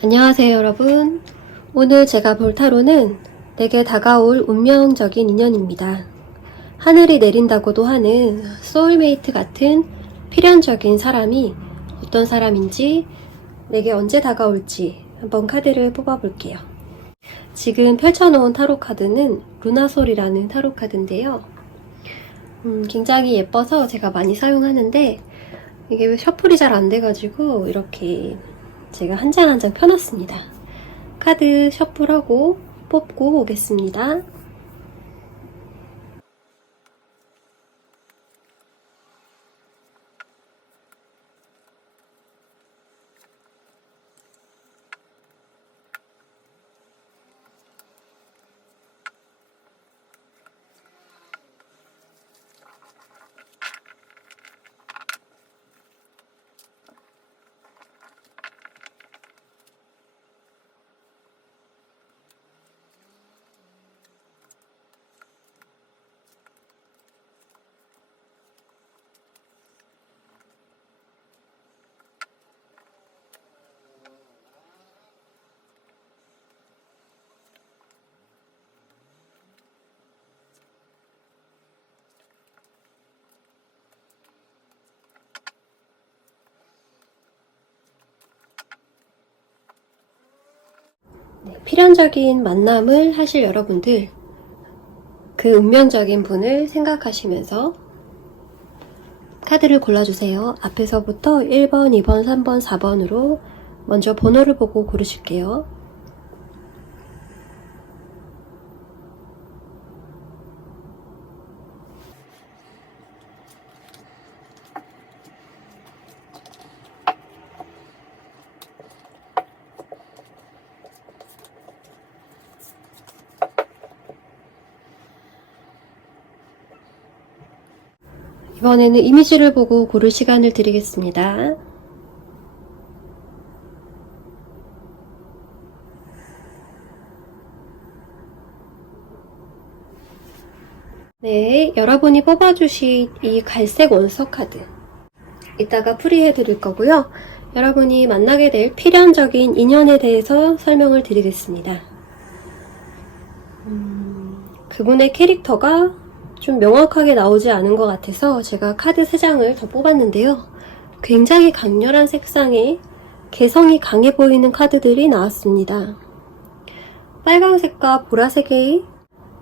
안녕하세요 여러분. 오늘 제가 볼 타로는 내게 다가올 운명적인 인연입니다. 하늘이 내린다고도 하는 소울메이트 같은 필연적인 사람이 어떤 사람인지, 내게 언제 다가올지 한번 카드를 뽑아볼게요. 지금 펼쳐놓은 타로 카드는 루나솔이라는 타로 카드인데요. 굉장히 예뻐서 제가 많이 사용하는데 이게 셔플이 잘 안돼가지고 이렇게 제가 한 장 한 장 펴놨습니다. 카드 셔플하고 뽑고 오겠습니다. 필연적인 만남을 하실 여러분들, 그 운명적인 분을 생각하시면서 카드를 골라주세요. 앞에서부터 1번, 2번, 3번, 4번으로 먼저 번호를 보고 고르실게요. 이번에는 이미지를 보고 고를 시간을 드리겠습니다. 네, 여러분이 뽑아주신 이 갈색 원석 카드 이따가 풀이해 드릴 거고요. 여러분이 만나게 될 필연적인 인연에 대해서 설명을 드리겠습니다. 그분의 캐릭터가 좀 명확하게 나오지 않은 것 같아서 제가 카드 3장을 더 뽑았는데요. 굉장히 강렬한 색상의 개성이 강해 보이는 카드들이 나왔습니다. 빨간색과 보라색의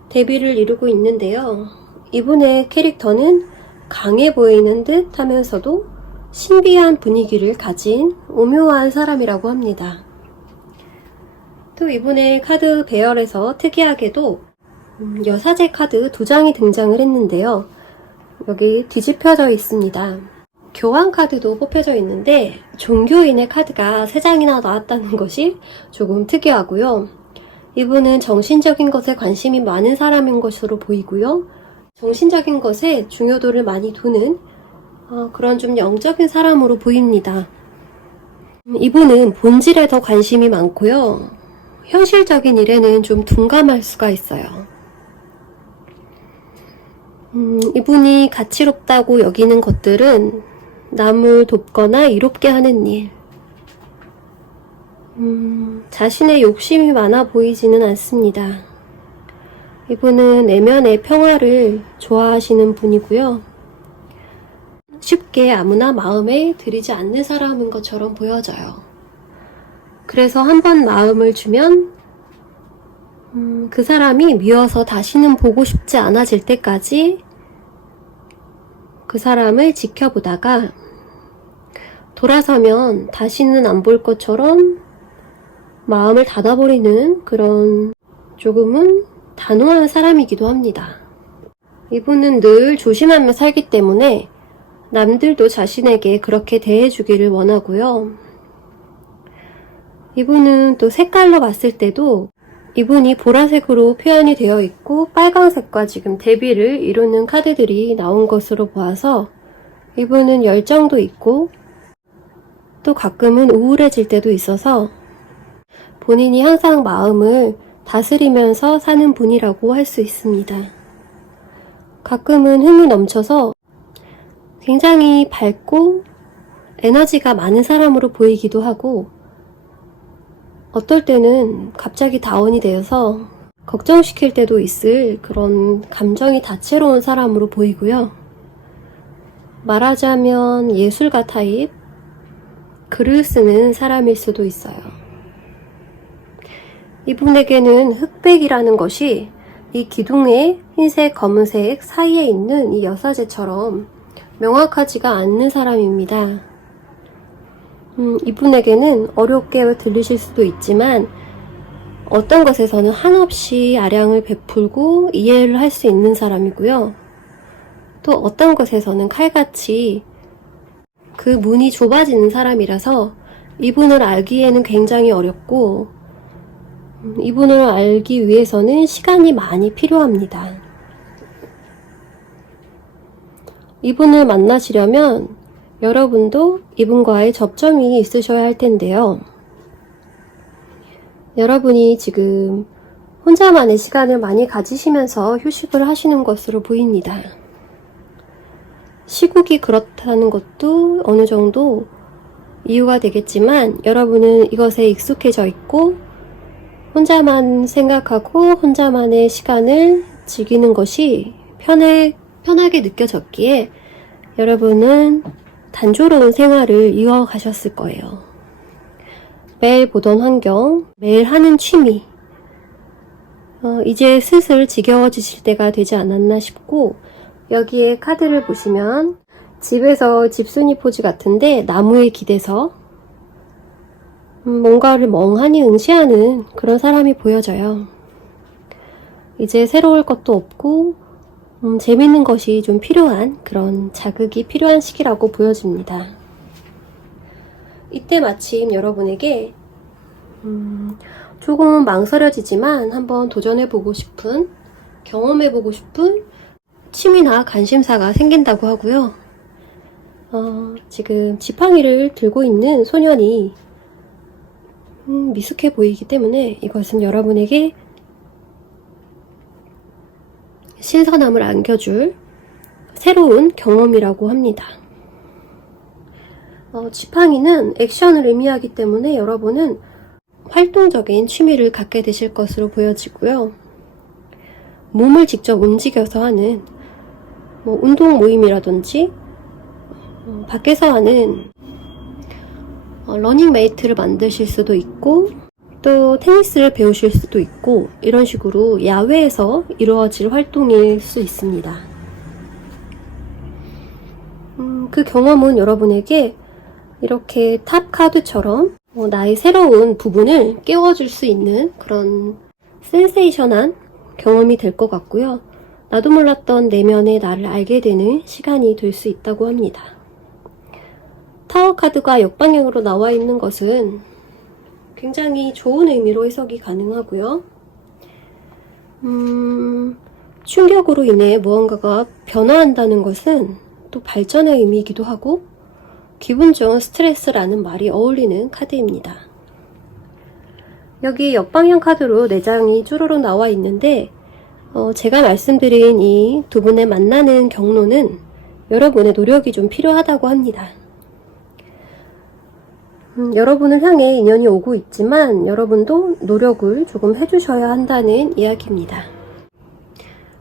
대비를 이루고 있는데요. 이분의 캐릭터는 강해 보이는 듯 하면서도 신비한 분위기를 가진 오묘한 사람이라고 합니다. 또 이분의 카드 배열에서 특이하게도 여사제 카드 2장이 등장을 했는데요. 여기 뒤집혀져 있습니다. 교황 카드도 뽑혀져 있는데 종교인의 카드가 3장이나 나왔다는 것이 조금 특이하고요. 이분은 정신적인 것에 관심이 많은 사람인 것으로 보이고요. 정신적인 것에 중요도를 많이 두는 그런 좀 영적인 사람으로 보입니다. 이분은 본질에 더 관심이 많고요. 현실적인 일에는 좀 둔감할 수가 있어요. 이분이 가치롭다고 여기는 것들은 남을 돕거나 이롭게 하는 일, 자신의 욕심이 많아 보이지는 않습니다. 이분은 내면의 평화를 좋아하시는 분이고요. 쉽게 아무나 마음에 들이지 않는 사람인 것처럼 보여져요. 그래서 한번 마음을 주면 그 사람이 미워서 다시는 보고 싶지 않아질 때까지 그 사람을 지켜보다가 돌아서면 다시는 안 볼 것처럼 마음을 닫아버리는 그런 조금은 단호한 사람이기도 합니다. 이분은 늘 조심하며 살기 때문에 남들도 자신에게 그렇게 대해주기를 원하고요. 이분은 또 색깔로 봤을 때도 이분이 보라색으로 표현이 되어 있고 빨강색과 지금 대비를 이루는 카드들이 나온 것으로 보아서 이분은 열정도 있고 또 가끔은 우울해질 때도 있어서 본인이 항상 마음을 다스리면서 사는 분이라고 할 수 있습니다. 가끔은 흥이 넘쳐서 굉장히 밝고 에너지가 많은 사람으로 보이기도 하고 어떨 때는 갑자기 다운이 되어서 걱정시킬 때도 있을 그런 감정이 다채로운 사람으로 보이고요. 말하자면 예술가 타입, 글을 쓰는 사람일 수도 있어요. 이분에게는 흑백이라는 것이 이 기둥의 흰색, 검은색 사이에 있는 이 여사제처럼 명확하지가 않는 사람입니다. 이분에게는 어렵게 들리실 수도 있지만 어떤 것에서는 한없이 아량을 베풀고 이해를 할 수 있는 사람이고요. 또 어떤 것에서는 칼같이 그 문이 좁아지는 사람이라서 이분을 알기에는 굉장히 어렵고 이분을 알기 위해서는 시간이 많이 필요합니다. 이분을 만나시려면 여러분도 이분과의 접점이 있으셔야 할 텐데요. 여러분이 지금 혼자만의 시간을 많이 가지시면서 휴식을 하시는 것으로 보입니다. 시국이 그렇다는 것도 어느 정도 이유가 되겠지만 여러분은 이것에 익숙해져 있고 혼자만 생각하고 혼자만의 시간을 즐기는 것이 편하게 느껴졌기에 여러분은 단조로운 생활을 이어가셨을 거예요. 매일 보던 환경, 매일 하는 취미, 이제 슬슬 지겨워지실 때가 되지 않았나 싶고 여기에 카드를 보시면 집에서 집순이 포즈 같은데 나무에 기대서 뭔가를 멍하니 응시하는 그런 사람이 보여져요. 이제 새로울 것도 없고 재밌는 것이 좀 필요한 그런 자극이 필요한 시기라고 보여집니다. 이때 마침 여러분에게 조금은 망설여지지만 한번 도전해보고 싶은, 경험해보고 싶은 취미나 관심사가 생긴다고 하고요. 지금 지팡이를 들고 있는 소년이 미숙해 보이기 때문에 이것은 여러분에게 신선함을 안겨줄 새로운 경험이라고 합니다. 지팡이는 액션을 의미하기 때문에 여러분은 활동적인 취미를 갖게 되실 것으로 보여지고요. 몸을 직접 움직여서 하는 운동 모임이라든지 밖에서 하는 러닝메이트를 만드실 수도 있고 또 테니스를 배우실 수도 있고 이런 식으로 야외에서 이루어질 활동일 수 있습니다. 그 경험은 여러분에게 이렇게 탑 카드처럼 나의 새로운 부분을 깨워줄 수 있는 그런 센세이션한 경험이 될 것 같고요. 나도 몰랐던 내면의 나를 알게 되는 시간이 될 수 있다고 합니다. 타워 카드가 역방향으로 나와 있는 것은 굉장히 좋은 의미로 해석이 가능하고요. 충격으로 인해 무언가가 변화한다는 것은 또 발전의 의미이기도 하고 기분 좋은 스트레스라는 말이 어울리는 카드입니다. 여기 역방향 카드로 4장이 쭈루룩 나와 있는데 제가 말씀드린 이 두 분의 만나는 경로는 여러분의 노력이 좀 필요하다고 합니다. 여러분을 향해 인연이 오고 있지만 여러분도 노력을 조금 해주셔야 한다는 이야기입니다.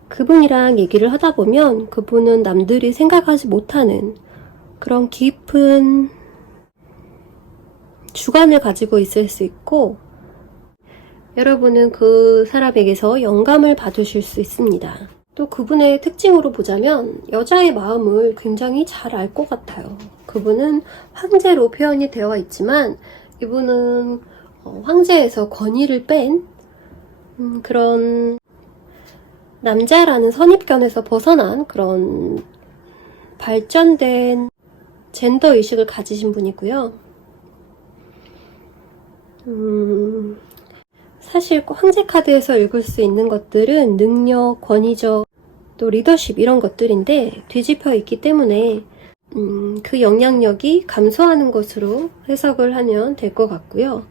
그분이랑 얘기를 하다 보면 그분은 남들이 생각하지 못하는 그런 깊은 주관을 가지고 있을 수 있고 여러분은 그 사람에게서 영감을 받으실 수 있습니다. 또 그분의 특징으로 보자면 여자의 마음을 굉장히 잘 알 것 같아요. 그분은 황제로 표현이 되어 있지만 이분은 황제에서 권위를 뺀 그런 남자라는 선입견에서 벗어난 그런 발전된 젠더 의식을 가지신 분이고요. 사실 황제 카드에서 읽을 수 있는 것들은 능력, 권위적, 또 리더십 이런 것들인데 뒤집혀 있기 때문에 그 영향력이 감소하는 것으로 해석을 하면 될 것 같고요.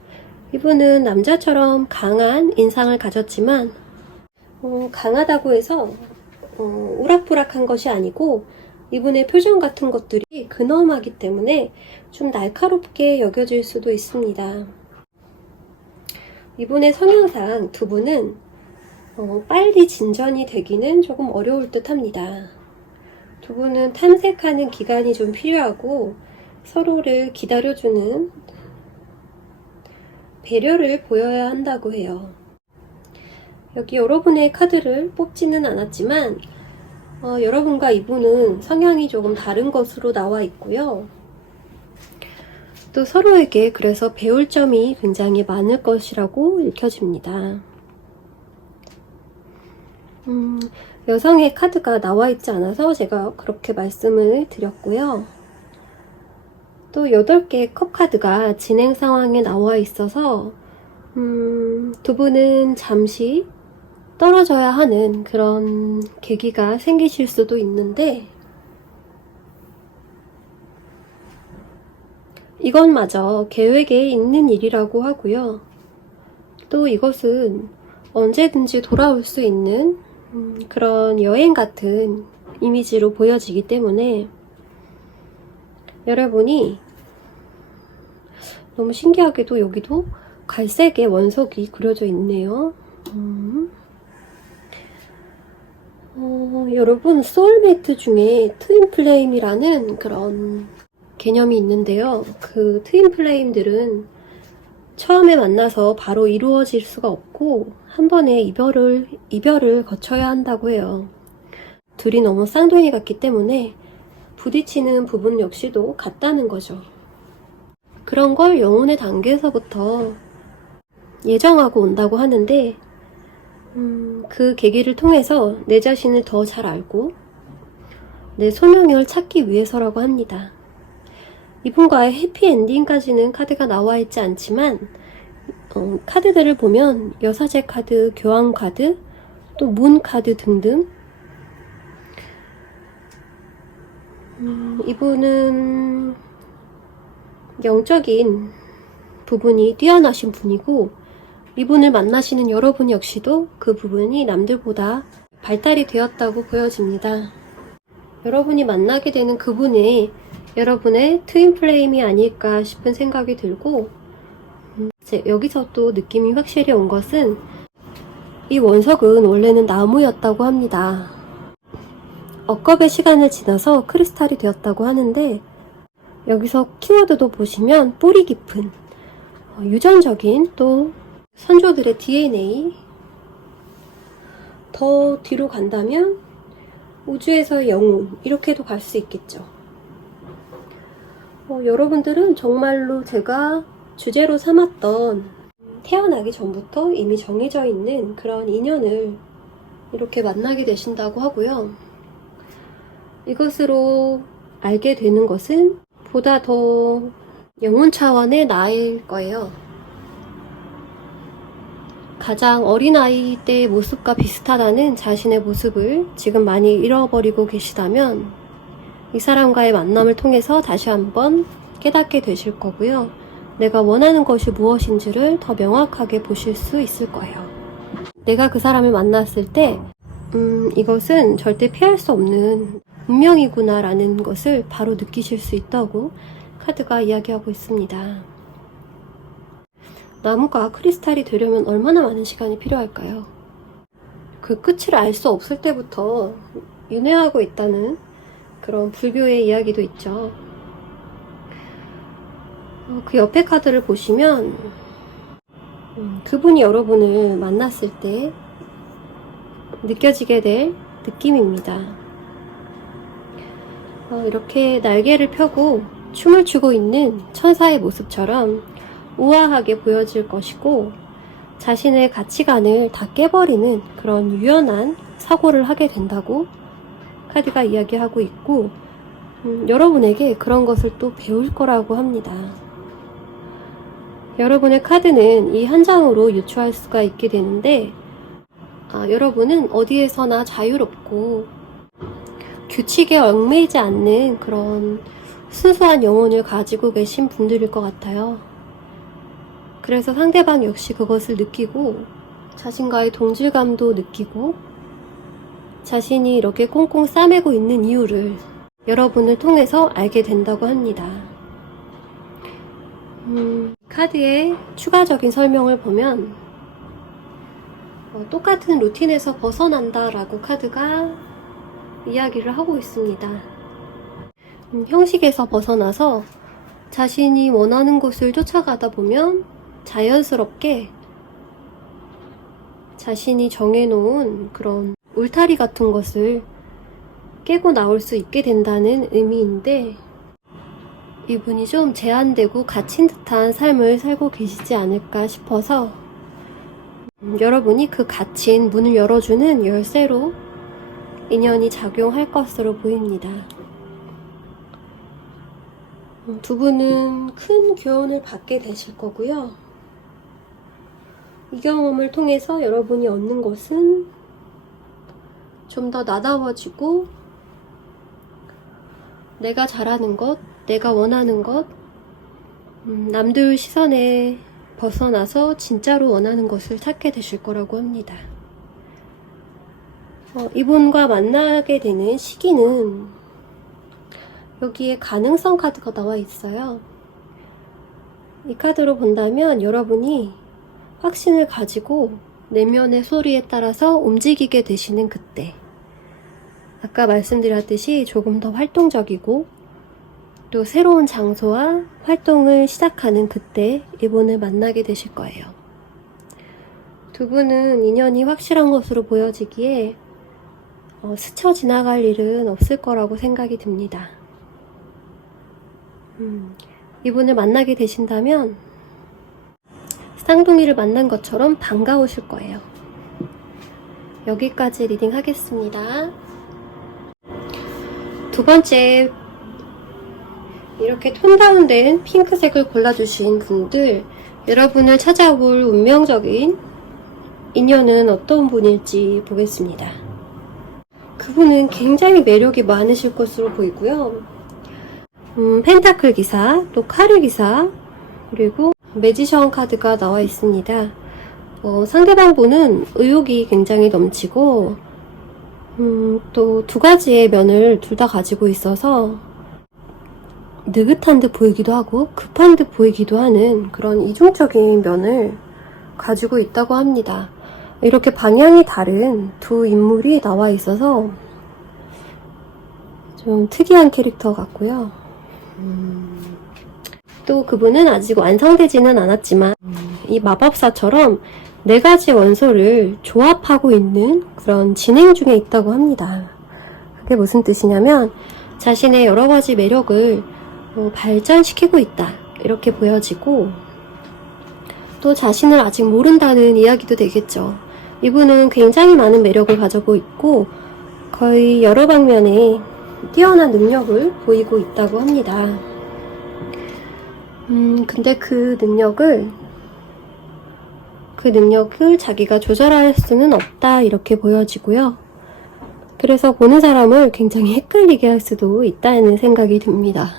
이분은 남자처럼 강한 인상을 가졌지만 강하다고 해서 우락부락한 것이 아니고 이분의 표정 같은 것들이 근엄하기 때문에 좀 날카롭게 여겨질 수도 있습니다. 이분의 성향상 두 분은 빨리 진전이 되기는 조금 어려울 듯 합니다. 두 분은 탐색하는 기간이 좀 필요하고 서로를 기다려주는 배려를 보여야 한다고 해요. 여기 여러분의 카드를 뽑지는 않았지만 여러분과 이분은 성향이 조금 다른 것으로 나와 있고요. 또 서로에게 그래서 배울 점이 굉장히 많을 것이라고 읽혀집니다. 여성의 카드가 나와 있지 않아서 제가 그렇게 말씀을 드렸고요. 또 8개의 컵 카드가 진행 상황에 나와 있어서 두 분은 잠시 떨어져야 하는 그런 계기가 생기실 수도 있는데 이것마저 계획에 있는 일이라고 하고요. 또 이것은 언제든지 돌아올 수 있는 그런 여행 같은 이미지로 보여지기 때문에 여러분이 너무 신기하게도 여기도 갈색의 원석이 그려져 있네요. 여러분 소울메이트 중에 트윈플레임이라는 그런 개념이 있는데요. 그 트윈플레임들은 처음에 만나서 바로 이루어질 수가 없고 한 번에 이별을 거쳐야 한다고 해요. 둘이 너무 쌍둥이 같기 때문에 부딪히는 부분 역시도 같다는 거죠. 그런 걸 영혼의 단계에서부터 예정하고 온다고 하는데 그 계기를 통해서 내 자신을 더 잘 알고 내 소명을 찾기 위해서라고 합니다. 이분과의 해피엔딩까지는 카드가 나와 있지 않지만 카드들을 보면 여사제 카드, 교황 카드, 또 문 카드 등등 이분은 영적인 부분이 뛰어나신 분이고 이분을 만나시는 여러분 역시도 그 부분이 남들보다 발달이 되었다고 보여집니다. 여러분이 만나게 되는 그분이 여러분의 트윈플레임이 아닐까 싶은 생각이 들고 여기서 또 느낌이 확실히 온 것은 이 원석은 원래는 나무였다고 합니다. 억겁의 시간을 지나서 크리스탈이 되었다고 하는데 여기서 키워드도 보시면 뿌리 깊은 유전적인 또 선조들의 DNA 더 뒤로 간다면 우주에서의 영혼 이렇게도 갈 수 있겠죠. 여러분들은 정말로 제가 주제로 삼았던 태어나기 전부터 이미 정해져 있는 그런 인연을 이렇게 만나게 되신다고 하고요. 이것으로 알게 되는 것은 보다 더 영혼 차원의 나일 거예요. 가장 어린아이 때의 모습과 비슷하다는 자신의 모습을 지금 많이 잃어버리고 계시다면 이 사람과의 만남을 통해서 다시 한번 깨닫게 되실 거고요. 내가 원하는 것이 무엇인지를 더 명확하게 보실 수 있을 거예요. 내가 그 사람을 만났을 때 이것은 절대 피할 수 없는 운명이구나 라는 것을 바로 느끼실 수 있다고 카드가 이야기하고 있습니다. 나무가 크리스탈이 되려면 얼마나 많은 시간이 필요할까요? 그 끝을 알 수 없을 때부터 윤회하고 있다는 그런 불교의 이야기도 있죠. 그 옆에 카드를 보시면 그분이 여러분을 만났을 때 느껴지게 될 느낌입니다. 이렇게 날개를 펴고 춤을 추고 있는 천사의 모습처럼 우아하게 보여질 것이고 자신의 가치관을 다 깨버리는 그런 유연한 사고를 하게 된다고 카드가 이야기하고 있고 여러분에게 그런 것을 또 배울 거라고 합니다. 여러분의 카드는 이 한 장으로 유추할 수가 있게 되는데 여러분은 어디에서나 자유롭고 규칙에 얽매이지 않는 그런 순수한 영혼을 가지고 계신 분들일 것 같아요. 그래서 상대방 역시 그것을 느끼고 자신과의 동질감도 느끼고 자신이 이렇게 꽁꽁 싸매고 있는 이유를 여러분을 통해서 알게 된다고 합니다. 카드의 추가적인 설명을 보면 똑같은 루틴에서 벗어난다 라고 카드가 이야기를 하고 있습니다. 형식에서 벗어나서 자신이 원하는 곳을 쫓아가다 보면 자연스럽게 자신이 정해놓은 그런 울타리 같은 것을 깨고 나올 수 있게 된다는 의미인데, 이분이 좀 제한되고 갇힌 듯한 삶을 살고 계시지 않을까 싶어서 여러분이 그 갇힌 문을 열어주는 열쇠로 인연이 작용할 것으로 보입니다. 두 분은 큰 교훈을 받게 되실 거고요. 이 경험을 통해서 여러분이 얻는 것은 좀 더 나다워지고 내가 잘하는 것, 내가 원하는 것, 남들 시선에 벗어나서 진짜로 원하는 것을 찾게 되실 거라고 합니다. 이분과 만나게 되는 시기는 여기에 가능성 카드가 나와 있어요. 이 카드로 본다면 여러분이 확신을 가지고 내면의 소리에 따라서 움직이게 되시는 그때, 아까 말씀드렸듯이 조금 더 활동적이고 또 새로운 장소와 활동을 시작하는 그때 이분을 만나게 되실 거예요. 두 분은 인연이 확실한 것으로 보여지기에 스쳐 지나갈 일은 없을 거라고 생각이 듭니다. 이분을 만나게 되신다면 쌍둥이를 만난 것처럼 반가우실 거예요. 여기까지 리딩 하겠습니다. 두 번째, 이렇게 톤 다운된 핑크색을 골라주신 분들, 여러분을 찾아올 운명적인 인연은 어떤 분일지 보겠습니다. 그분은 굉장히 매력이 많으실 것으로 보이고요. 펜타클 기사, 또 카르 기사, 그리고 매지션 카드가 나와 있습니다. 상대방 분은 의욕이 굉장히 넘치고 또 두 가지의 면을 둘 다 가지고 있어서 느긋한 듯 보이기도 하고 급한 듯 보이기도 하는 그런 이중적인 면을 가지고 있다고 합니다. 이렇게 방향이 다른 두 인물이 나와 있어서 좀 특이한 캐릭터 같고요. 또 그분은 아직 완성되지는 않았지만 이 마법사처럼 네 가지 원소를 조합하고 있는 그런 진행 중에 있다고 합니다. 그게 무슨 뜻이냐면 자신의 여러 가지 매력을 발전시키고 있다, 이렇게 보여지고, 또 자신을 아직 모른다는 이야기도 되겠죠. 이분은 굉장히 많은 매력을 가지고 있고 거의 여러 방면에 뛰어난 능력을 보이고 있다고 합니다. 근데 그 능력을 자기가 조절할 수는 없다, 이렇게 보여지고요. 그래서 보는 사람을 굉장히 헷갈리게 할 수도 있다는 생각이 듭니다.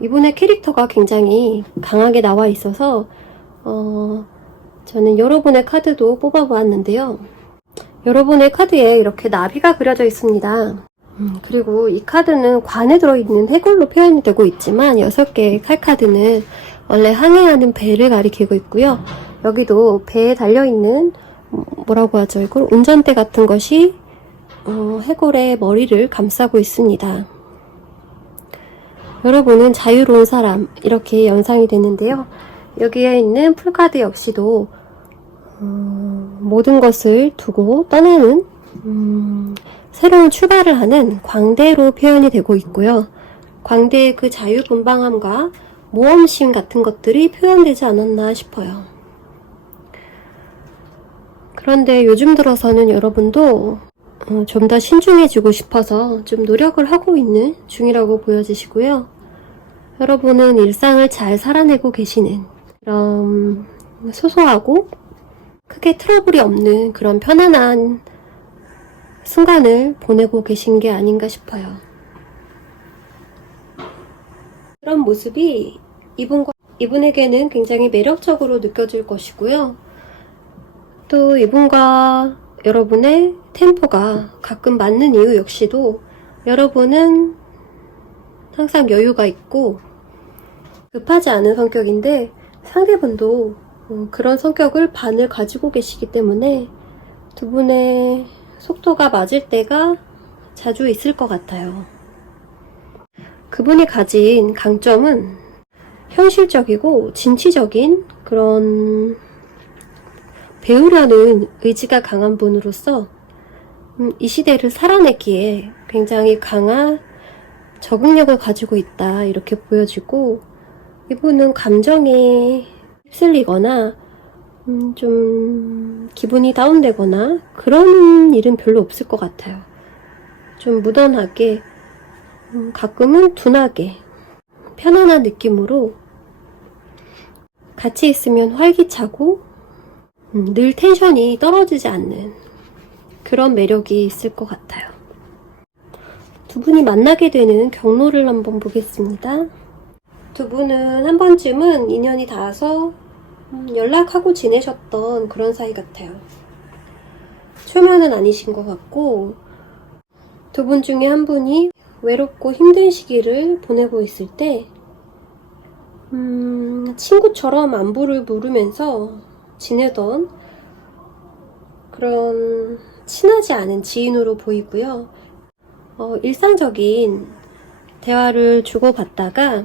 이분의 캐릭터가 굉장히 강하게 나와 있어서 저는 여러분의 카드도 뽑아보았는데요. 여러분의 카드에 이렇게 나비가 그려져 있습니다. 그리고 이 카드는 관에 들어있는 해골로 표현이 되고 있지만 6개의 칼카드는 원래 항해하는 배를 가리키고 있고요. 여기도 배에 달려있는 뭐라고 하죠? 이걸 운전대 같은 것이 해골의 머리를 감싸고 있습니다. 여러분은 자유로운 사람, 이렇게 연상이 되는데요. 여기에 있는 풀카드 역시도 모든 것을 두고 떠나는 새로운 출발을 하는 광대로 표현이 되고 있고요. 광대의 그 자유분방함과 모험심 같은 것들이 표현되지 않았나 싶어요. 그런데 요즘 들어서는 여러분도 좀 더 신중해지고 싶어서 좀 노력을 하고 있는 중이라고 보여지시고요. 여러분은 일상을 잘 살아내고 계시는 그런 소소하고 크게 트러블이 없는 그런 편안한 순간을 보내고 계신 게 아닌가 싶어요. 그런 모습이 이분에게는 굉장히 매력적으로 느껴질 것이고요. 또 이분과 여러분의 템포가 가끔 맞는 이유 역시도 여러분은 항상 여유가 있고 급하지 않은 성격인데 상대분도 그런 성격을 반을 가지고 계시기 때문에 두 분의 속도가 맞을 때가 자주 있을 것 같아요. 그분이 가진 강점은 현실적이고 진취적인 그런 배우려는 의지가 강한 분으로서 이 시대를 살아내기에 굉장히 강한 적응력을 가지고 있다 이렇게 보여지고, 이분은 감정에 휩쓸리거나 좀 기분이 다운되거나 그런 일은 별로 없을 것 같아요. 좀 무던하게, 가끔은 둔하게 편안한 느낌으로 같이 있으면 활기차고 늘 텐션이 떨어지지 않는 그런 매력이 있을 것 같아요. 두 분이 만나게 되는 경로를 한번 보겠습니다. 두 분은 한 번쯤은 인연이 닿아서 연락하고 지내셨던 그런 사이 같아요. 초면은 아니신 것 같고, 두 분 중에 한 분이 외롭고 힘든 시기를 보내고 있을 때 친구처럼 안부를 물으면서 지내던 그런 친하지 않은 지인으로 보이고요. 일상적인 대화를 주고받다가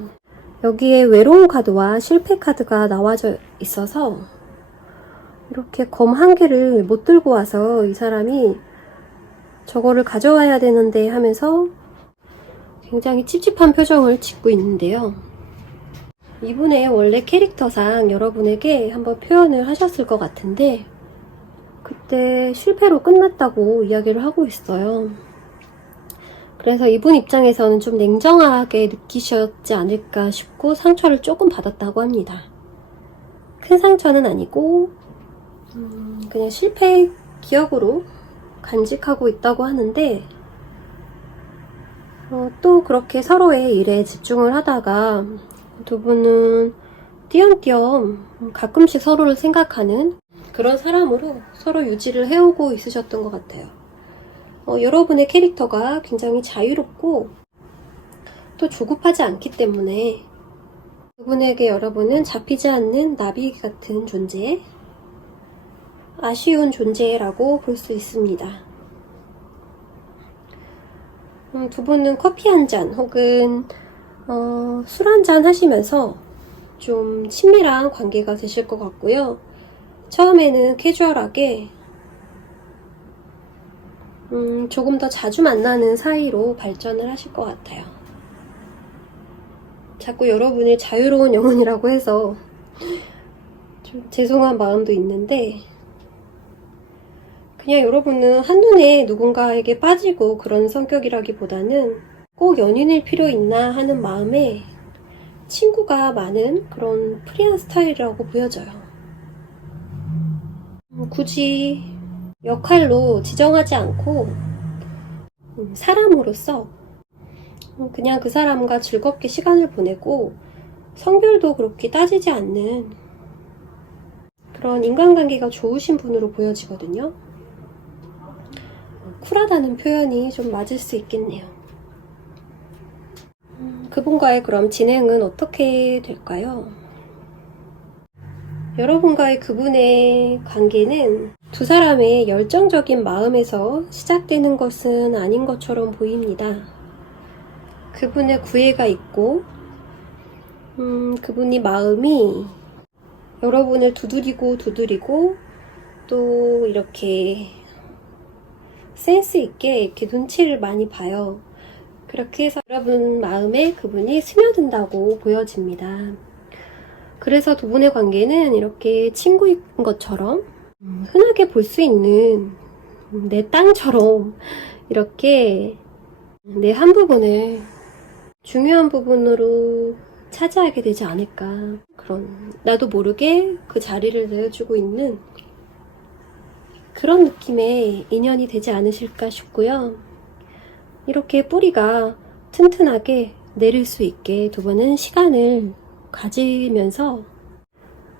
여기에 외로운 카드와 실패 카드가 나와져 있어서 이렇게 검 한 개를 못 들고 와서 이 사람이 저거를 가져와야 되는데 하면서 굉장히 찝찝한 표정을 짓고 있는데요. 이분의 원래 캐릭터상 여러분에게 한번 표현을 하셨을 것 같은데 그때 실패로 끝났다고 이야기를 하고 있어요. 그래서 이분 입장에서는 좀 냉정하게 느끼셨지 않을까 싶고 상처를 조금 받았다고 합니다. 큰 상처는 아니고 그냥 실패 기억으로 간직하고 있다고 하는데, 또 그렇게 서로의 일에 집중을 하다가 두 분은 띄엄띄엄 가끔씩 서로를 생각하는 그런 사람으로 서로 유지를 해오고 있으셨던 것 같아요. 여러분의 캐릭터가 굉장히 자유롭고 또 조급하지 않기 때문에 그분에게 여러분은 잡히지 않는 나비 같은 존재, 아쉬운 존재라고 볼 수 있습니다. 두 분은 커피 한 잔 혹은 술 한 잔 하시면서 좀 친밀한 관계가 되실 것 같고요. 처음에는 캐주얼하게 조금 더 자주 만나는 사이로 발전을 하실 것 같아요. 자꾸 여러분을 자유로운 영혼이라고 해서 좀 죄송한 마음도 있는데, 그냥 여러분은 한눈에 누군가에게 빠지고 그런 성격이라기보다는 꼭 연인일 필요 있나 하는 마음에 친구가 많은 그런 프리한 스타일이라고 보여져요. 굳이 역할로 지정하지 않고 사람으로서 그냥 그 사람과 즐겁게 시간을 보내고 성별도 그렇게 따지지 않는 그런 인간관계가 좋으신 분으로 보여지거든요. 쿨하다는 표현이 좀 맞을 수 있겠네요. 그분과의 그럼 진행은 어떻게 될까요? 여러분과의 그분의 관계는 두 사람의 열정적인 마음에서 시작되는 것은 아닌 것처럼 보입니다. 그분의 구애가 있고 그분이 마음이 여러분을 두드리고 또 이렇게 센스 있게 이렇게 눈치를 많이 봐요. 그렇게 해서 여러분 마음에 그분이 스며든다고 보여집니다. 그래서 두 분의 관계는 이렇게 친구인 것처럼 흔하게 볼 수 있는 내 땅처럼 이렇게 내 한 부분을 중요한 부분으로 차지하게 되지 않을까, 그런 나도 모르게 그 자리를 내어주고 있는 그런 느낌의 인연이 되지 않으실까 싶고요. 이렇게 뿌리가 튼튼하게 내릴 수 있게 두 분은 시간을 가지면서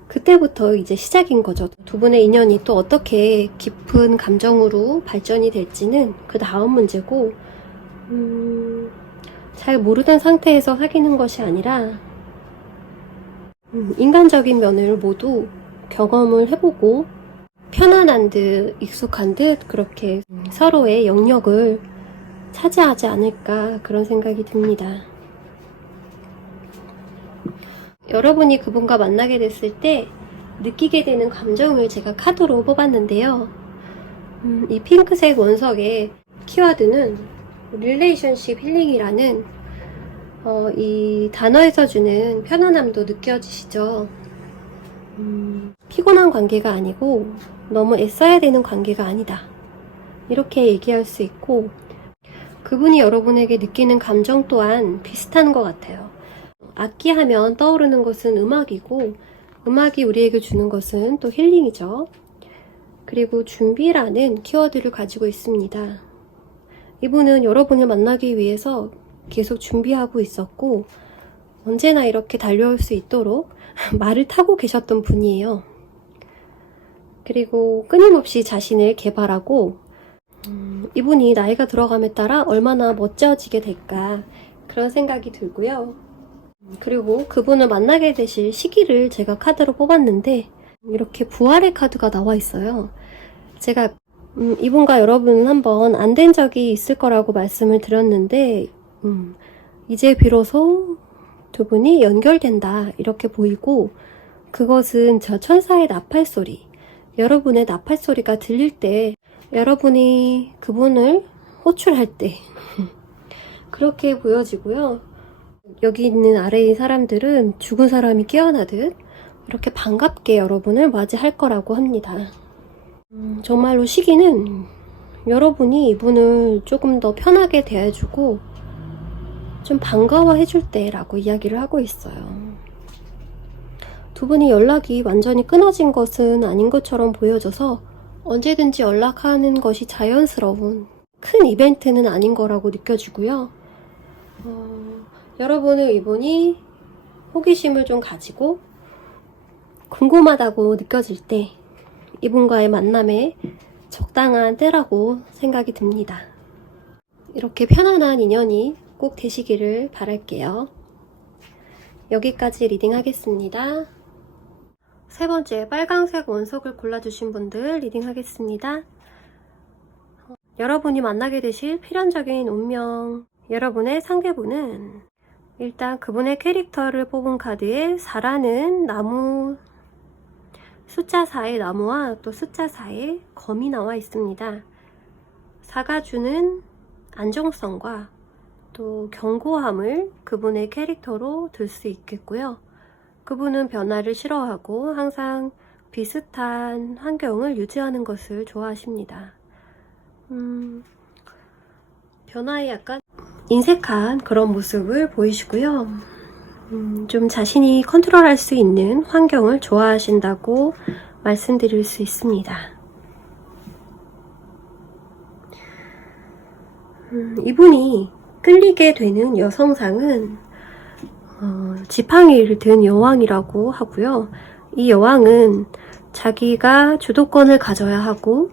그때부터 이제 시작인 거죠. 두 분의 인연이 또 어떻게 깊은 감정으로 발전이 될지는 그 다음 문제고, 잘 모르던 상태에서 사귀는 것이 아니라 인간적인 면을 모두 경험을 해보고 편안한 듯 익숙한 듯 그렇게 서로의 영역을 차지하지 않을까 그런 생각이 듭니다. 여러분이 그분과 만나게 됐을 때 느끼게 되는 감정을 제가 카드로 뽑았는데요. 이 핑크색 원석의 키워드는 릴레이션십 힐링이라는 이 단어에서 주는 편안함도 느껴지시죠? 피곤한 관계가 아니고 너무 애써야 되는 관계가 아니다. 이렇게 얘기할 수 있고 그분이 여러분에게 느끼는 감정 또한 비슷한 것 같아요. 악기 하면 떠오르는 것은 음악이고 음악이 우리에게 주는 것은 또 힐링이죠. 그리고 준비라는 키워드를 가지고 있습니다. 이분은 여러분을 만나기 위해서 계속 준비하고 있었고 언제나 이렇게 달려올 수 있도록 말을 타고 계셨던 분이에요. 그리고 끊임없이 자신을 개발하고 이분이 나이가 들어감에 따라 얼마나 멋져지게 될까 그런 생각이 들고요. 그리고 그분을 만나게 되실 시기를 제가 카드로 뽑았는데 이렇게 부활의 카드가 나와 있어요. 제가 이분과 여러분은 한번 안 된 적이 있을 거라고 말씀을 드렸는데 이제 비로소 두 분이 연결된다 이렇게 보이고 그것은 저 천사의 나팔소리 여러분의 나팔소리가 들릴 때 여러분이 그분을 호출할 때 그렇게 보여지고요. 여기 있는 아래의 사람들은 죽은 사람이 깨어나듯 이렇게 반갑게 여러분을 맞이할 거라고 합니다. 정말로 시기는 여러분이 이분을 조금 더 편하게 대해주고 좀 반가워해줄 때라고 이야기를 하고 있어요. 두 분이 연락이 완전히 끊어진 것은 아닌 것처럼 보여져서 언제든지 연락하는 것이 자연스러운 큰 이벤트는 아닌 거라고 느껴지고요. 여러분은 이분이 호기심을 좀 가지고 궁금하다고 느껴질 때 이분과의 만남에 적당한 때라고 생각이 듭니다. 이렇게 편안한 인연이 꼭 되시기를 바랄게요. 여기까지 리딩 하겠습니다. 세 번째 빨강색 원석을 골라주신 분들 리딩 하겠습니다. 여러분이 만나게 되실 필연적인 운명 여러분의 상대분은 일단 그분의 캐릭터를 뽑은 카드에 4라는 나무 숫자 4의 나무와 또 숫자 4의 검이 나와 있습니다. 4가 주는 안정성과 또 견고함을 그분의 캐릭터로 들 수 있겠고요. 그분은 변화를 싫어하고 항상 비슷한 환경을 유지하는 것을 좋아하십니다. 변화에 약간 인색한 그런 모습을 보이시고요. 좀 자신이 컨트롤할 수 있는 환경을 좋아하신다고 말씀드릴 수 있습니다. 이분이 끌리게 되는 여성상은 지팡이를 든 여왕이라고 하고요. 이 여왕은 자기가 주도권을 가져야 하고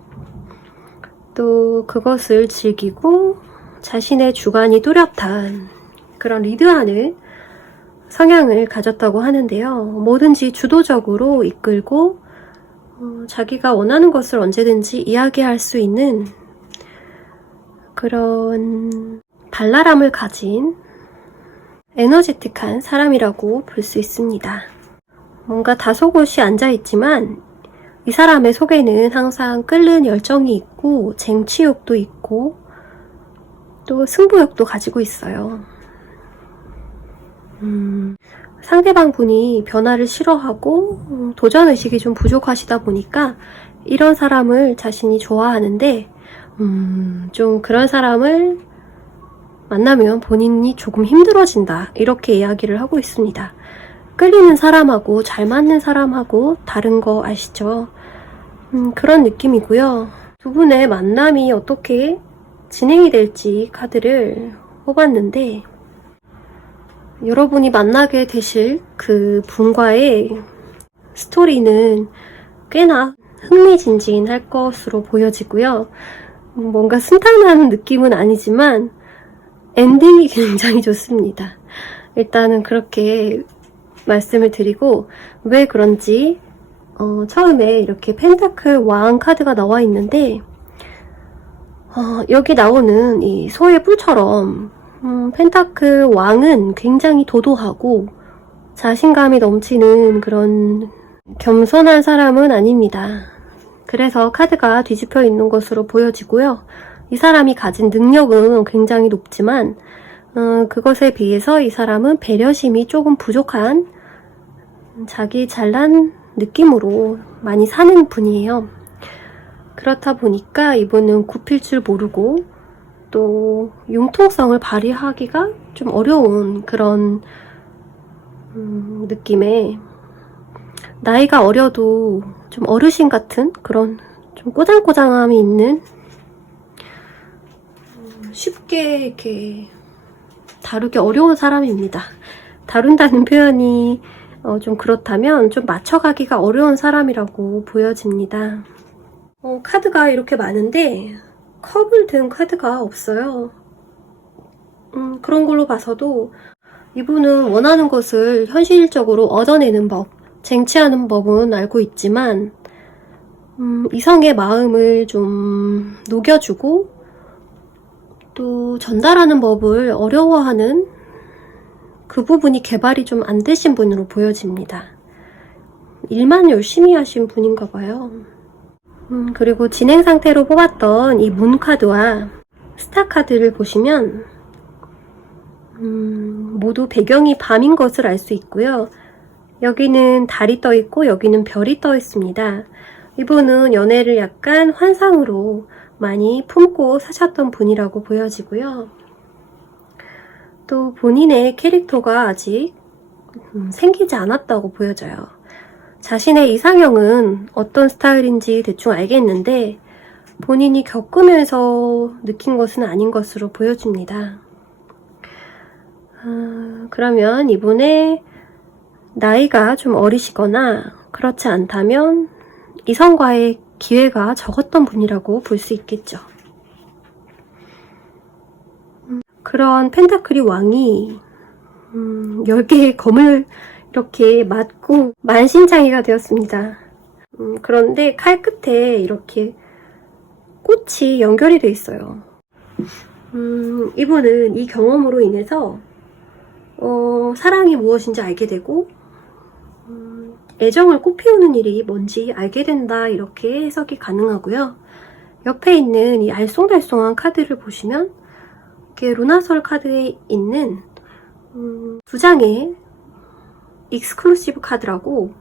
또 그것을 즐기고 자신의 주관이 뚜렷한 그런 리드하는 성향을 가졌다고 하는데요. 뭐든지 주도적으로 이끌고 자기가 원하는 것을 언제든지 이야기할 수 있는 그런 발랄함을 가진 에너제틱한 사람이라고 볼 수 있습니다. 뭔가 다소곳이 앉아있지만 이 사람의 속에는 항상 끓는 열정이 있고 쟁취욕도 있고 또 승부욕도 가지고 있어요. 상대방 분이 변화를 싫어하고 도전의식이 좀 부족하시다 보니까 이런 사람을 자신이 좋아하는데 좀 그런 사람을 만나면 본인이 조금 힘들어진다 이렇게 이야기를 하고 있습니다. 끌리는 사람하고 잘 맞는 사람하고 다른 거 아시죠? 그런 느낌이고요. 두 분의 만남이 어떻게 진행이 될지 카드를 뽑았는데 여러분이 만나게 되실 그 분과의 스토리는 꽤나 흥미진진할 것으로 보여지고요. 뭔가 순탄한 느낌은 아니지만 엔딩이 굉장히 좋습니다. 일단은 그렇게 말씀을 드리고 왜 그런지 처음에 이렇게 펜타클 왕 카드가 나와 있는데 여기 나오는 이 소의 뿔처럼 펜타클 왕은 굉장히 도도하고 자신감이 넘치는 그런 겸손한 사람은 아닙니다. 그래서 카드가 뒤집혀 있는 것으로 보여지고요. 이 사람이 가진 능력은 굉장히 높지만 그것에 비해서 이 사람은 배려심이 조금 부족한 자기 잘난 느낌으로 많이 사는 분이에요. 그렇다 보니까 이분은 굽힐 줄 모르고 또 융통성을 발휘하기가 좀 어려운 그런 느낌의, 나이가 어려도 좀 어르신 같은 그런 좀 꼬장꼬장함이 있는, 쉽게 이렇게 다루기 어려운 사람입니다. 다룬다는 표현이 좀 그렇다면 좀 맞춰가기가 어려운 사람이라고 보여집니다. 카드가 이렇게 많은데 컵을 든 카드가 없어요. 그런 걸로 봐서도 이분은 원하는 것을 현실적으로 얻어내는 법, 쟁취하는 법은 알고 있지만 이성의 마음을 좀 녹여주고 또 전달하는 법을 어려워하는 그 부분이 개발이 좀 안 되신 분으로 보여집니다. 일만 열심히 하신 분인가 봐요. 그리고 진행 상태로 뽑았던 이 문 카드와 스타 카드를 보시면 모두 배경이 밤인 것을 알 수 있고요. 여기는 달이 떠 있고 여기는 별이 떠 있습니다. 이분은 연애를 약간 환상으로 많이 품고 사셨던 분이라고 보여지고요. 또 본인의 캐릭터가 아직 생기지 않았다고 보여져요. 자신의 이상형은 어떤 스타일인지 대충 알겠는데 본인이 겪으면서 느낀 것은 아닌 것으로 보여집니다. 그러면 이분의 나이가 좀 어리시거나 그렇지 않다면 이성과의 기회가 적었던 분이라고 볼 수 있겠죠. 그런 펜타클이 왕이 10개의 검을 이렇게 맞고 만신창이가 되었습니다. 그런데 칼 끝에 이렇게 꽃이 연결이 되어 있어요. 이분은 이 경험으로 인해서 사랑이 무엇인지 알게 되고 애정을 꽃피우는 일이 뭔지 알게 된다, 이렇게 해석이 가능하고요. 옆에 있는 이 알쏭달쏭한 카드를 보시면 이렇게 루나솔 카드에 있는 2장의 익스클루시브 카드라고,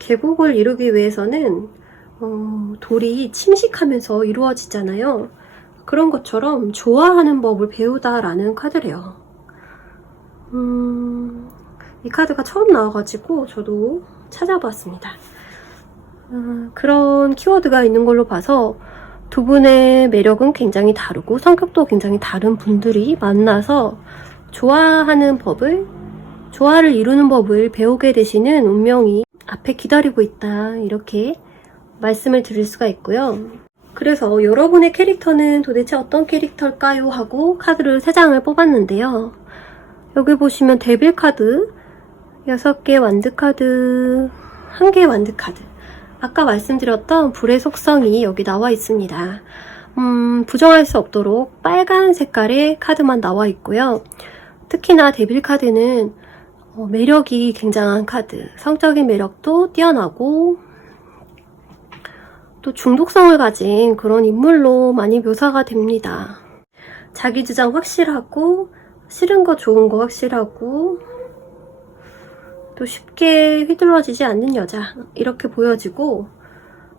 계곡을 이루기 위해서는 돌이 침식하면서 이루어지잖아요. 그런 것처럼 좋아하는 법을 배우다라는 카드래요. 이 카드가 처음 나와가지고 저도 찾아봤습니다. 그런 키워드가 있는 걸로 봐서 두 분의 매력은 굉장히 다르고 성격도 굉장히 다른 분들이 만나서 좋아하는 법을, 조화를 이루는 법을 배우게 되시는 운명이 앞에 기다리고 있다, 이렇게 말씀을 드릴 수가 있고요. 그래서 여러분의 캐릭터는 도대체 어떤 캐릭터일까요? 하고 카드를 3장을 뽑았는데요. 여기 보시면 데빌 카드, 6개 완드 카드, 1개 완드 카드. 아까 말씀드렸던 불의 속성이 여기 나와 있습니다. 부정할 수 없도록 빨간 색깔의 카드만 나와 있고요. 특히나 데빌 카드는 매력이 굉장한 카드, 성적인 매력도 뛰어나고 또 중독성을 가진 그런 인물로 많이 묘사가 됩니다. 자기 주장 확실하고 싫은 거 좋은 거 확실하고 또 쉽게 휘둘러지지 않는 여자, 이렇게 보여지고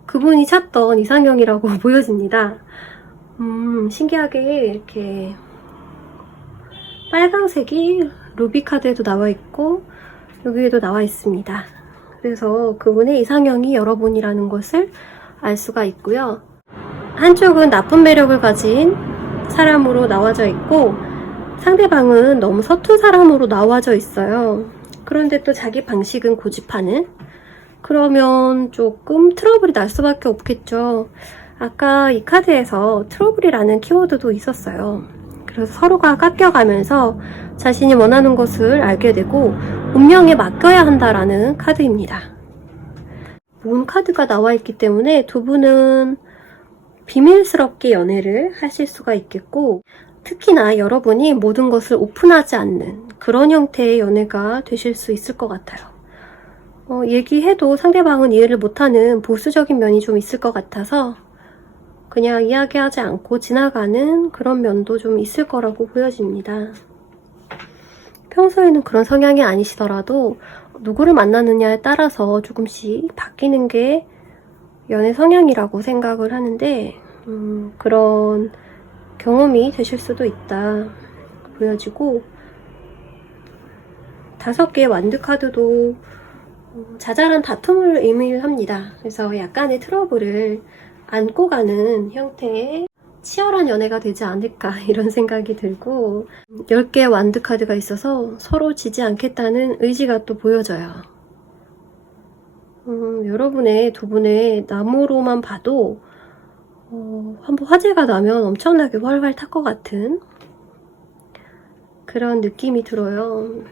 그분이 찾던 이상형이라고 보여집니다. 신기하게 이렇게 빨강색이 루비 카드에도 나와 있고 여기에도 나와 있습니다. 그래서 그분의 이상형이 여러분이라는 것을 알 수가 있고요. 한쪽은 나쁜 매력을 가진 사람으로 나와져 있고 상대방은 너무 서툰 사람으로 나와져 있어요. 그런데 또 자기 방식은 고집하는, 그러면 조금 트러블이 날 수밖에 없겠죠. 아까 이 카드에서 트러블이라는 키워드도 있었어요. 그래서 서로가 깎여가면서 자신이 원하는 것을 알게 되고 운명에 맡겨야 한다라는 카드입니다. 문 카드가 나와 있기 때문에 두 분은 비밀스럽게 연애를 하실 수가 있겠고, 특히나 여러분이 모든 것을 오픈하지 않는 그런 형태의 연애가 되실 수 있을 것 같아요. 얘기해도 상대방은 이해를 못하는 보수적인 면이 좀 있을 것 같아서 그냥 이야기하지 않고 지나가는 그런 면도 좀 있을 거라고 보여집니다. 평소에는 그런 성향이 아니시더라도 누구를 만나느냐에 따라서 조금씩 바뀌는 게 연애 성향이라고 생각을 하는데, 그런 경험이 되실 수도 있다 보여지고, 5개의 완드 카드도 자잘한 다툼을 의미합니다. 그래서 약간의 트러블을 안고 가는 형태의 치열한 연애가 되지 않을까 이런 생각이 들고, 10개의 완드 카드가 있어서 서로 지지 않겠다는 의지가 또 보여져요. 여러분의 두 분의 나무로만 봐도 한번 화제가 나면 엄청나게 활활 탈 것 같은 그런 느낌이 들어요.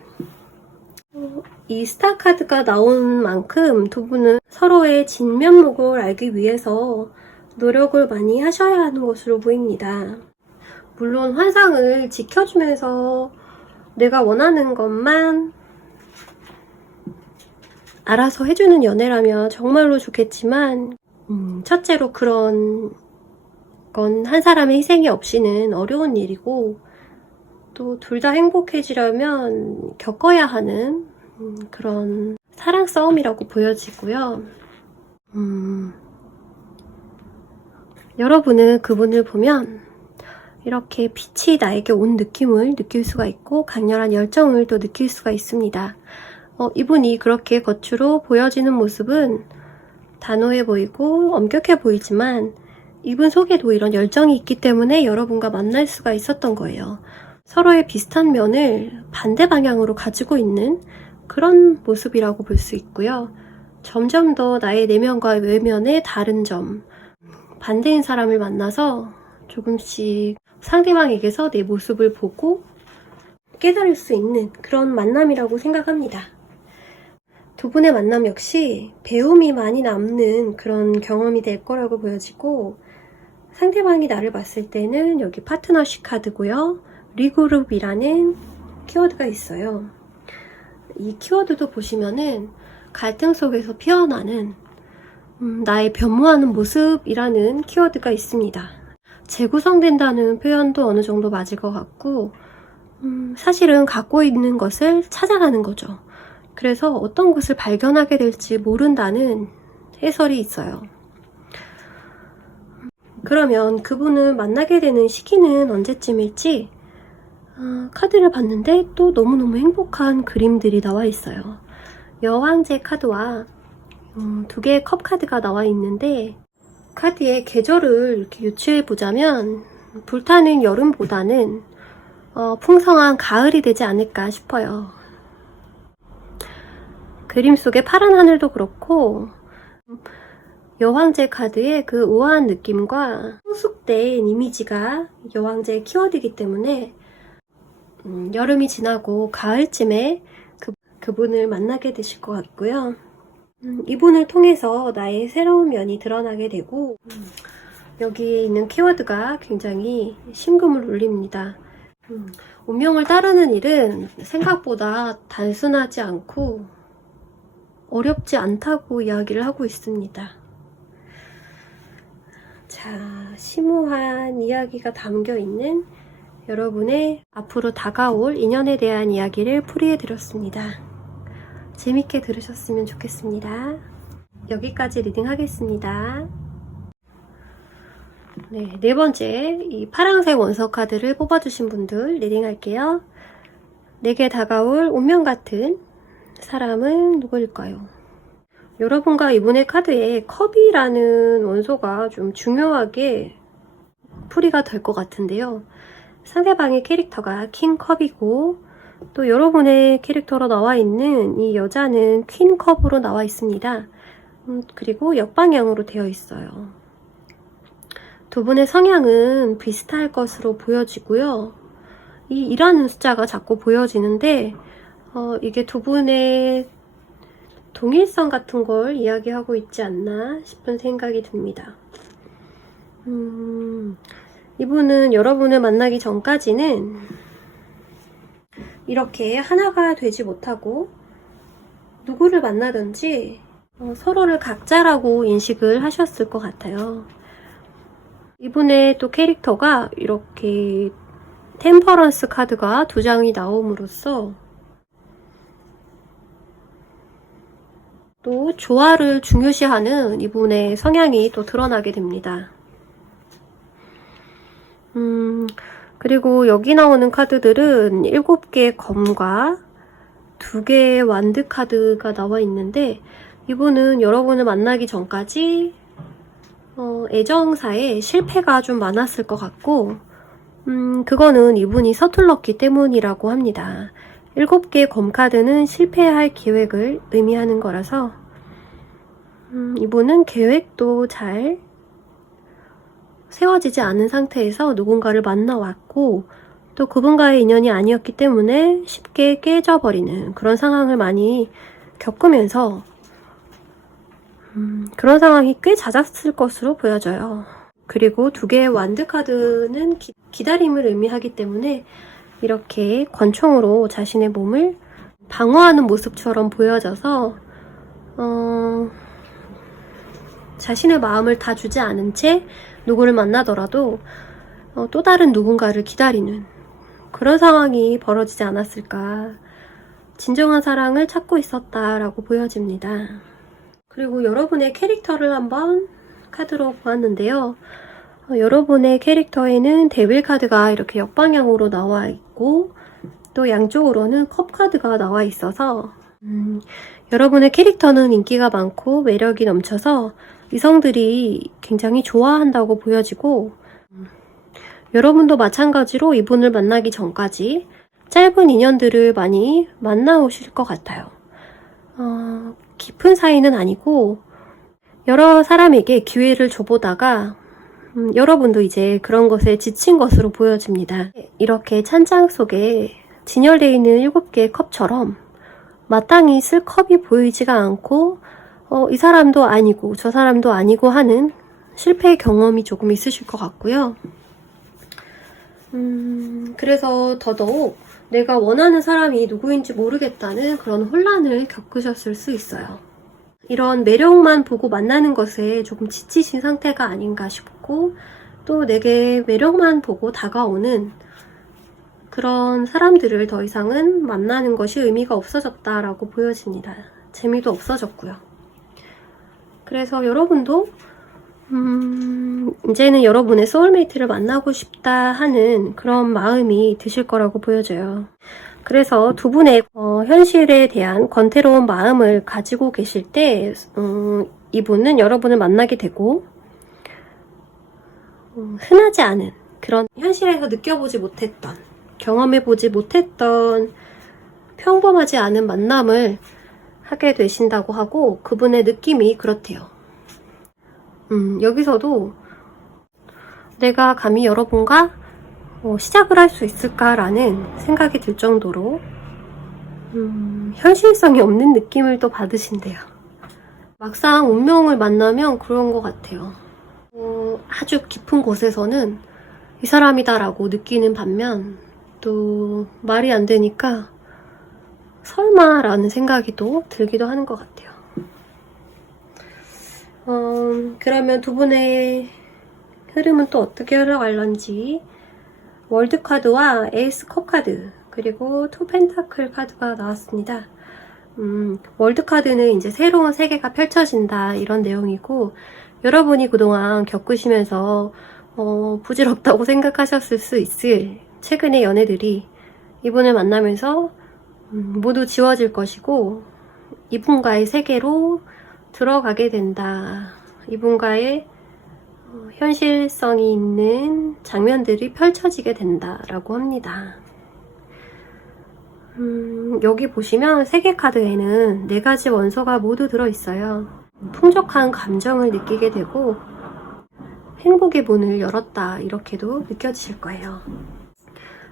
이 스타 카드가 나온 만큼 두 분은 서로의 진면목을 알기 위해서 노력을 많이 하셔야 하는 것으로 보입니다. 물론 환상을 지켜주면서 내가 원하는 것만 알아서 해주는 연애라면 정말로 좋겠지만, 첫째로 그런 건 한 사람의 희생이 없이는 어려운 일이고, 또 둘 다 행복해지려면 겪어야 하는 그런 사랑 싸움이라고 보여지고요. 여러분은 그분을 보면 이렇게 빛이 나에게 온 느낌을 느낄 수가 있고 강렬한 열정을 또 느낄 수가 있습니다. 이분이 그렇게 겉으로 보여지는 모습은 단호해 보이고 엄격해 보이지만 이분 속에도 이런 열정이 있기 때문에 여러분과 만날 수가 있었던 거예요. 서로의 비슷한 면을 반대 방향으로 가지고 있는 그런 모습이라고 볼 수 있고요. 점점 더 나의 내면과 외면의 다른 점, 반대인 사람을 만나서 조금씩 상대방에게서 내 모습을 보고 깨달을 수 있는 그런 만남이라고 생각합니다. 두 분의 만남 역시 배움이 많이 남는 그런 경험이 될 거라고 보여지고, 상대방이 나를 봤을 때는 여기 파트너십 카드고요. 리그룹이라는 키워드가 있어요. 이 키워드도 보시면은 갈등 속에서 피어나는 나의 변모하는 모습이라는 키워드가 있습니다. 재구성된다는 표현도 어느 정도 맞을 것 같고, 사실은 갖고 있는 것을 찾아가는 거죠. 그래서 어떤 것을 발견하게 될지 모른다는 해설이 있어요. 그러면 그분을 만나게 되는 시기는 언제쯤일지, 카드를 봤는데 또 너무너무 행복한 그림들이 나와 있어요. 여왕제 카드와 2개의 컵 카드가 나와 있는데, 카드의 계절을 이렇게 유추해 보자면 불타는 여름보다는 풍성한 가을이 되지 않을까 싶어요. 그림 속의 파란 하늘도 그렇고, 여왕제 카드의 그 우아한 느낌과 성숙된 이미지가 여왕제의 키워드이기 때문에 여름이 지나고 가을쯤에 그분을 만나게 되실 것 같고요. 이분을 통해서 나의 새로운 면이 드러나게 되고, 여기에 있는 키워드가 굉장히 심금을 울립니다. 운명을 따르는 일은 생각보다 단순하지 않고 어렵지 않다고 이야기를 하고 있습니다. 자, 심오한 이야기가 담겨있는 여러분의 앞으로 다가올 인연에 대한 이야기를 풀이해드렸습니다. 재밌게 들으셨으면 좋겠습니다. 여기까지 리딩 하겠습니다. 네, 4번째 이 파란색 원석 카드를 뽑아주신 분들 리딩 할게요. 내게 다가올 운명 같은 사람은 누구일까요? 여러분과 이분의 카드에 컵이라는 원소가 좀 중요하게 풀이가 될 것 같은데요. 상대방의 캐릭터가 킹컵이고, 또 여러분의 캐릭터로 나와 있는 이 여자는 퀸컵으로 나와 있습니다. 그리고 역방향으로 되어 있어요. 두 분의 성향은 비슷할 것으로 보여지고요. 이 2라는 숫자가 자꾸 보여지는데, 이게 두 분의 동일성 같은 걸 이야기하고 있지 않나 싶은 생각이 듭니다. 이분은 여러분을 만나기 전까지는 이렇게 하나가 되지 못하고 누구를 만나든지 서로를 각자라고 인식을 하셨을 것 같아요. 이분의 또 캐릭터가 이렇게 템퍼런스 카드가 2장이 나옴으로써 또 조화를 중요시하는 이분의 성향이 또 드러나게 됩니다. 그리고 여기 나오는 카드들은 7개의 검과 2개의 완드 카드가 나와 있는데, 이분은 여러분을 만나기 전까지 애정사에 실패가 좀 많았을 것 같고, 그거는 이분이 서툴렀기 때문이라고 합니다. 7개의 검 카드는 실패할 계획을 의미하는 거라서 이분은 계획도 잘 세워지지 않은 상태에서 누군가를 만나왔고, 또 그분과의 인연이 아니었기 때문에 쉽게 깨져버리는 그런 상황을 많이 겪으면서 그런 상황이 꽤 잦았을 것으로 보여져요. 그리고 2개의 완드 카드는 기다림을 의미하기 때문에 이렇게 권총으로 자신의 몸을 방어하는 모습처럼 보여져서 자신의 마음을 다 주지 않은 채 누구를 만나더라도 또 다른 누군가를 기다리는 그런 상황이 벌어지지 않았을까. 진정한 사랑을 찾고 있었다라고 보여집니다. 그리고 여러분의 캐릭터를 한번 카드로 보았는데요. 여러분의 캐릭터에는 데빌 카드가 이렇게 역방향으로 나와 있고, 또 양쪽으로는 컵 카드가 나와 있어서 여러분의 캐릭터는 인기가 많고 매력이 넘쳐서 이성들이 굉장히 좋아한다고 보여지고, 여러분도 마찬가지로 이분을 만나기 전까지 짧은 인연들을 많이 만나오실 것 같아요. 깊은 사이는 아니고 여러 사람에게 기회를 줘보다가 여러분도 이제 그런 것에 지친 것으로 보여집니다. 이렇게 찬장 속에 진열되어 있는 7개의 컵처럼 마땅히 쓸 컵이 보이지가 않고 이 사람도 아니고 저 사람도 아니고 하는 실패의 경험이 조금 있으실 것 같고요. 그래서 더더욱 내가 원하는 사람이 누구인지 모르겠다는 그런 혼란을 겪으셨을 수 있어요. 이런 매력만 보고 만나는 것에 조금 지치신 상태가 아닌가 싶고, 또 내게 매력만 보고 다가오는 그런 사람들을 더 이상은 만나는 것이 의미가 없어졌다라고 보여집니다. 재미도 없어졌고요. 그래서 여러분도 이제는 여러분의 소울메이트를 만나고 싶다 하는 그런 마음이 드실 거라고 보여져요. 그래서 두 분의 현실에 대한 권태로운 마음을 가지고 계실 때 이분은 여러분을 만나게 되고, 흔하지 않은 그런 현실에서 느껴보지 못했던, 경험해보지 못했던 평범하지 않은 만남을 하게 되신다고 하고, 그분의 느낌이 그렇대요. 여기서도 내가 감히 여러분과 시작을 할 수 있을까라는 생각이 들 정도로 현실성이 없는 느낌을 또 받으신대요. 막상 운명을 만나면 그런 것 같아요. 아주 깊은 곳에서는 이 사람이다라고 느끼는 반면, 또 말이 안 되니까 설마라는 생각이 또 들기도 하는 것 같아요. 그러면 두 분의 흐름은 또 어떻게 흘러갈런지, 월드 카드와 에이스 컵 카드, 그리고 투 펜타클 카드가 나왔습니다. 월드 카드는 이제 새로운 세계가 펼쳐진다 이런 내용이고, 여러분이 그동안 겪으시면서 부질없다고 생각하셨을 수 있을 최근의 연애들이 이분을 만나면서 모두 지워질 것이고, 이분과의 세계로 들어가게 된다. 이분과의 현실성이 있는 장면들이 펼쳐지게 된다라고 합니다. 여기 보시면 세계 카드에는 4가지 원소가 모두 들어있어요. 풍족한 감정을 느끼게 되고 행복의 문을 열었다, 이렇게도 느껴지실 거예요.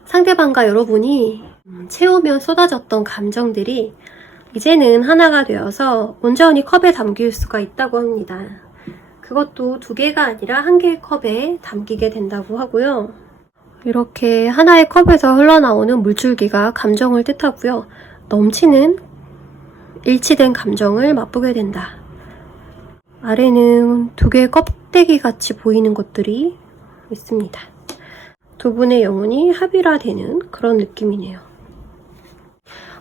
상대방과 여러분이 채우면 쏟아졌던 감정들이 이제는 하나가 되어서 온전히 컵에 담길 수가 있다고 합니다. 그것도 2개가 아니라 1개의 컵에 담기게 된다고 하고요. 이렇게 하나의 컵에서 흘러나오는 물줄기가 감정을 뜻하고요. 넘치는 일치된 감정을 맛보게 된다. 아래는 2개의 껍데기 같이 보이는 것들이 있습니다. 2분의 영혼이 합일화되는 그런 느낌이네요.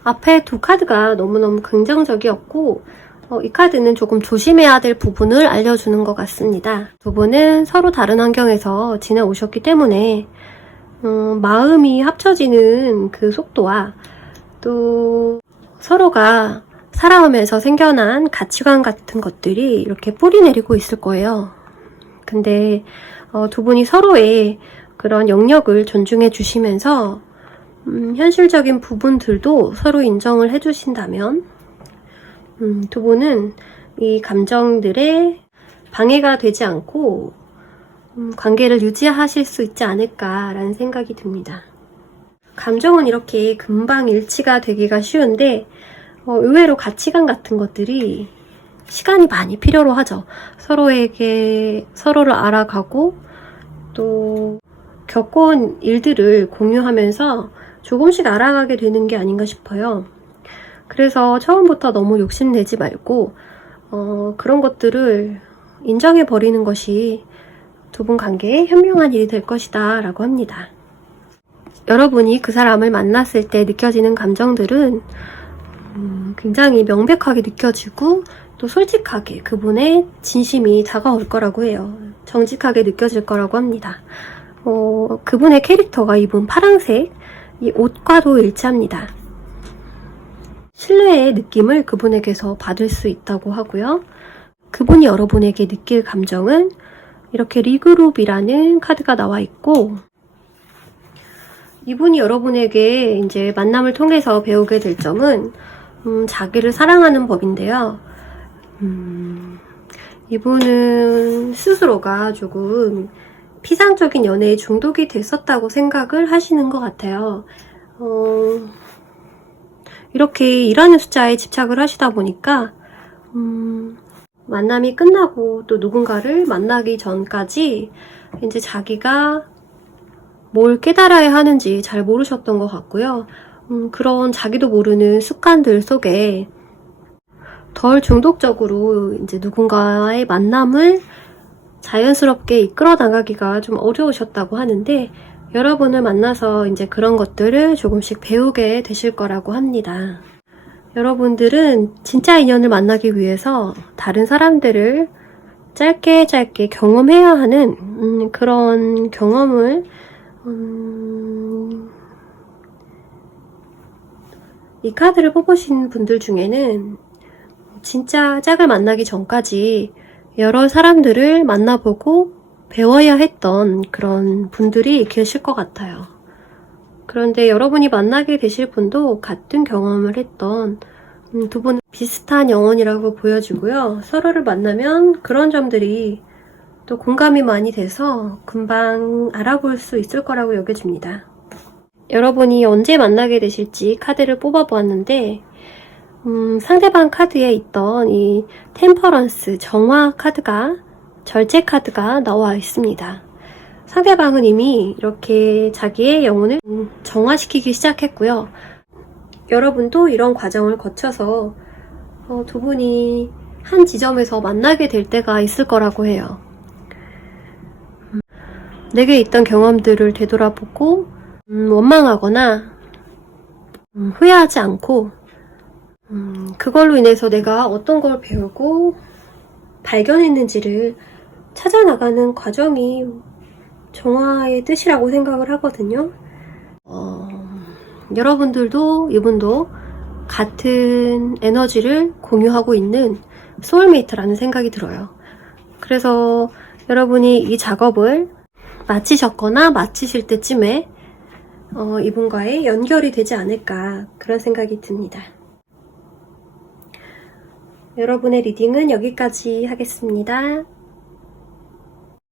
앞에 2 카드가 너무너무 긍정적이었고 이 카드는 조금 조심해야 될 부분을 알려주는 것 같습니다. 2 분은 서로 다른 환경에서 지내오셨기 때문에 마음이 합쳐지는 그 속도와 또 서로가 살아오면서 생겨난 가치관 같은 것들이 이렇게 뿌리내리고 있을 거예요. 근데 2 분이 서로의 그런 영역을 존중해 주시면서 현실적인 부분들도 서로 인정을 해주신다면 2 분은 이 감정들에 방해가 되지 않고 관계를 유지하실 수 있지 않을까라는 생각이 듭니다. 감정은 이렇게 금방 일치가 되기가 쉬운데 의외로 가치관 같은 것들이 시간이 많이 필요로 하죠. 서로에게 서로를 알아가고 또 겪어온 일들을 공유하면서 조금씩 알아가게 되는 게 아닌가 싶어요. 그래서 처음부터 너무 욕심내지 말고 그런 것들을 인정해버리는 것이 2 분 관계에 현명한 일이 될 것이다 라고 합니다. 여러분이 그 사람을 만났을 때 느껴지는 감정들은 굉장히 명백하게 느껴지고 또 솔직하게 그분의 진심이 다가올 거라고 해요. 정직하게 느껴질 거라고 합니다. 그분의 캐릭터가 입은 파란색 이 옷과도 일치합니다. 신뢰의 느낌을 그분에게서 받을 수 있다고 하고요. 그분이 여러분에게 느낄 감정은 이렇게 리그룹이라는 카드가 나와 있고 이분이 여러분에게 이제 만남을 통해서 배우게 될 점은 자기를 사랑하는 법인데요. 이분은 스스로가 조금 피상적인 연애에 중독이 됐었다고 생각을 하시는 것 같아요. 이렇게 일하는 숫자에 집착을 하시다 보니까 만남이 끝나고 또 누군가를 만나기 전까지 이제 자기가 뭘 깨달아야 하는지 잘 모르셨던 것 같고요. 그런 자기도 모르는 습관들 속에 덜 중독적으로 이제 누군가의 만남을 자연스럽게 이끌어 나가기가 좀 어려우셨다고 하는데 여러분을 만나서 이제 그런 것들을 조금씩 배우게 되실 거라고 합니다. 여러분들은 진짜 인연을 만나기 위해서 다른 사람들을 짧게 경험해야 하는 그런 경험을 이 카드를 뽑으신 분들 중에는 진짜 짝을 만나기 전까지 여러 사람들을 만나보고 배워야 했던 그런 분들이 계실 것 같아요. 그런데 여러분이 만나게 되실 분도 같은 경험을 했던 2 분은 비슷한 영혼이라고 보여지고요. 서로를 만나면 그런 점들이 또 공감이 많이 돼서 금방 알아볼 수 있을 거라고 여겨집니다. 여러분이 언제 만나게 되실지 카드를 뽑아보았는데 상대방 카드에 있던 이 템퍼런스, 정화 카드가 절제 카드가 나와 있습니다. 상대방은 이미 이렇게 자기의 영혼을 정화시키기 시작했고요. 여러분도 이런 과정을 거쳐서 2 분이 한 지점에서 만나게 될 때가 있을 거라고 해요. 내게 있던 경험들을 되돌아보고 원망하거나 후회하지 않고 그걸로 인해서 내가 어떤 걸 배우고 발견했는지를 찾아나가는 과정이 정화의 뜻이라고 생각을 하거든요. 여러분들도 이분도 같은 에너지를 공유하고 있는 소울메이트라는 생각이 들어요. 그래서 여러분이 이 작업을 마치셨거나 마치실 때쯤에 이분과의 연결이 되지 않을까 그런 생각이 듭니다. 여러분의 리딩은 여기까지 하겠습니다.